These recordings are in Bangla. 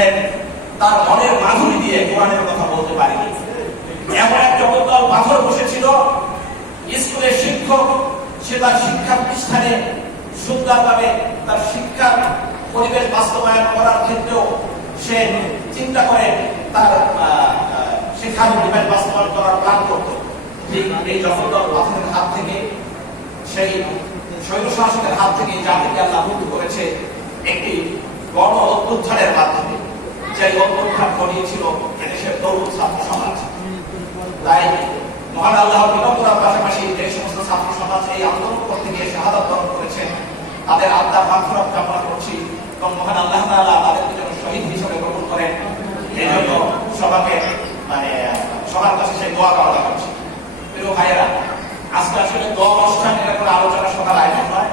দেখেন তার মনের মাধুরী দিয়ে কোরআনের কথা বলতে পারেনি। এমন এক জগদ্দল পাথর বসেছিল স্কুলের শিক্ষক, সে তার শিক্ষা প্রতিষ্ঠানে সুন্দরভাবে তার শিক্ষার পরিবেশ বাস্তবায়ন করার ক্ষেত্রেও সে চিন্তা করে তার শিক্ষার পরিবেশ বাস্তবায়ন করার প্ল্যান করত। এই জগদ্দল পাথরের হাত থেকে, সেই স্বৈর শাসকের হাত থেকে জাতিকে আল্লাহ করেছে একটি গণ অভ্যুত্থানের মাধ্যমে। যে অভ্যুত্থান ঘটিয়েছিল এদেশের তরুণ ছাত্র সমাজ। তাই মহান আল্লাহ বিনম্বরার পাশাপাশি যে সমস্ত ছাত্র সমাজ এই আন্দোলন করতে গিয়ে শাহাদাত বরণ করেছেন, তাদের আত্মার মাগফিরাত কামনা করছি এবং মহান আল্লাহ তাআলা তাদেরকে যেন শহীদ হিসেবে গ্রহণ করেন। এই সবাকে মানে সবার কাছে সেই দোয়া কামনা করছি। প্রিয় ভাইয়েরা, আজকে আসলে দোয়া অনুষ্ঠান এটা আলোচনা সভার আয়োজন নয়।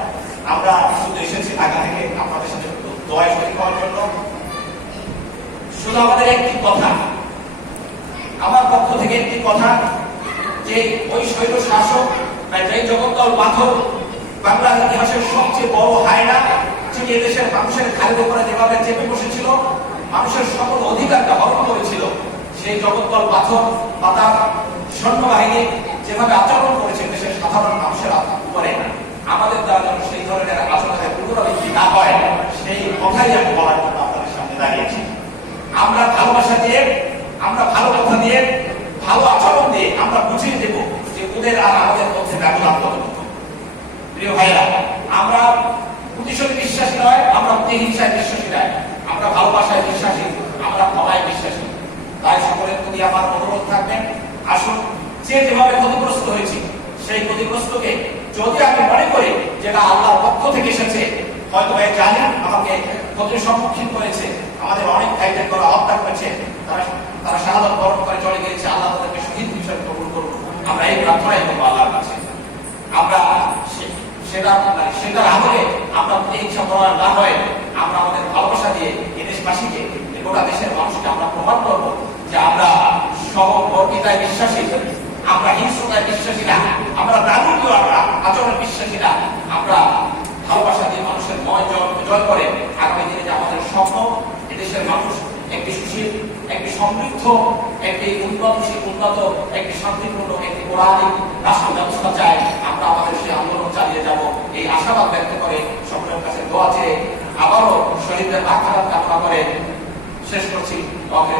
আমরা শুধু এসেছি ঢাকা থেকে, আপনাদের সাথে দোয়ায় শরীর হওয়ার জন্য। শুধু আমাদের একটি কথা। আমার পক্ষ থেকে একটি কথা যে ওই শৈল শাসক যে জগদ্দল পাথর বাংলার ইতিহাসের সবচেয়ে বড় হায়না যিনি এদেশের মানুষের খালের উপরে যেভাবে চেপে বসেছিল, মানুষের সকল অধিকারটা হরণ করেছিল, সেই জগদ্দল পাথর বা তার সৈন্যবাহিনী যেভাবে আচরণ করেছে, দেশের সাধারণ মানুষের উপরে, আমাদের দ্বারা যেন সেই ধরনের আচরণের পুনরাবৃত্তি না হয়, সেই কথাই আমি বলার জন্য আপনাদের সামনে দাঁড়িয়েছি আমরা ভালোবাসা দিয়ে, আমরা ভালো কথা দিয়ে, ভালো আচরণ দিয়ে আমরা বুঝিয়ে দেব যে ওদের আর আমাদের মধ্যে ব্যবধান কতটুকু প্রিয় ভাইরা আমরা প্রতিশোধ বিশ্বাসী নয়, আমরা প্রতিহিংসায় বিশ্বাসী নয়। আমরা ভালোবাসায় বিশ্বাসী, আমরা ক্ষমায় বিশ্বাসী। তাই সকলের প্রতি আমার অনুরোধ থাকবেন আসুন, যে যেভাবে ক্ষতিগ্রস্ত হয়েছি, সেই ক্ষতিগ্রস্তকে যদি আমি মনে করি যেটা আল্লাহর পক্ষ থেকে এসেছে, হয়তো জানি আমাকে ক্ষতির সম্মুখীন করেছে আমাদের অনেক ভাইদের করা হত্যা করেছে। তারা তারা শাহাদত করে চলে গিয়েছে। আল্লাহ তাদেরকে শহীদ হিসেবে কবুল করুন। আমরা এই প্রার্থনাই করব আল্লাহর কাছে। আমরা সেটা মানে সেটার আগে আমরা প্রতিহিংসা করা না হয় আমরা আমাদের ভালোবাসা দিয়ে এই দেশবাসীকে গোটা দেশের মানুষকে আমরা প্রমাণ করব যে আমরা সহবর্তিতায় বিশ্বাসী। আমরা হিংস্রতায় বিশ্বাসী না। আমরা নাগরিকীয় আচরণ বিশ্বাসী না। আমরা ভালোবাসা দিয়ে মানুষের জয় জয় করে আগামী দিনে যে আমাদের স্বপ্ন এদেশের মানুষ একটি সুশীল একটি সমৃদ্ধ একটি উন্নতশীল, উন্নত, একটি শান্তিপূর্ণ, একটি পৌরাণিক রাষ্ট্র ব্যবস্থা চায় আমরা আমাদের সেই আন্দোলন চালিয়ে যাব। এই আশাবাদ ব্যক্ত করে সকলের কাছে দোয়া চেয়ে আবারও শহীদদের আঘাত কামনা করে শেষ করছি। অগ্রে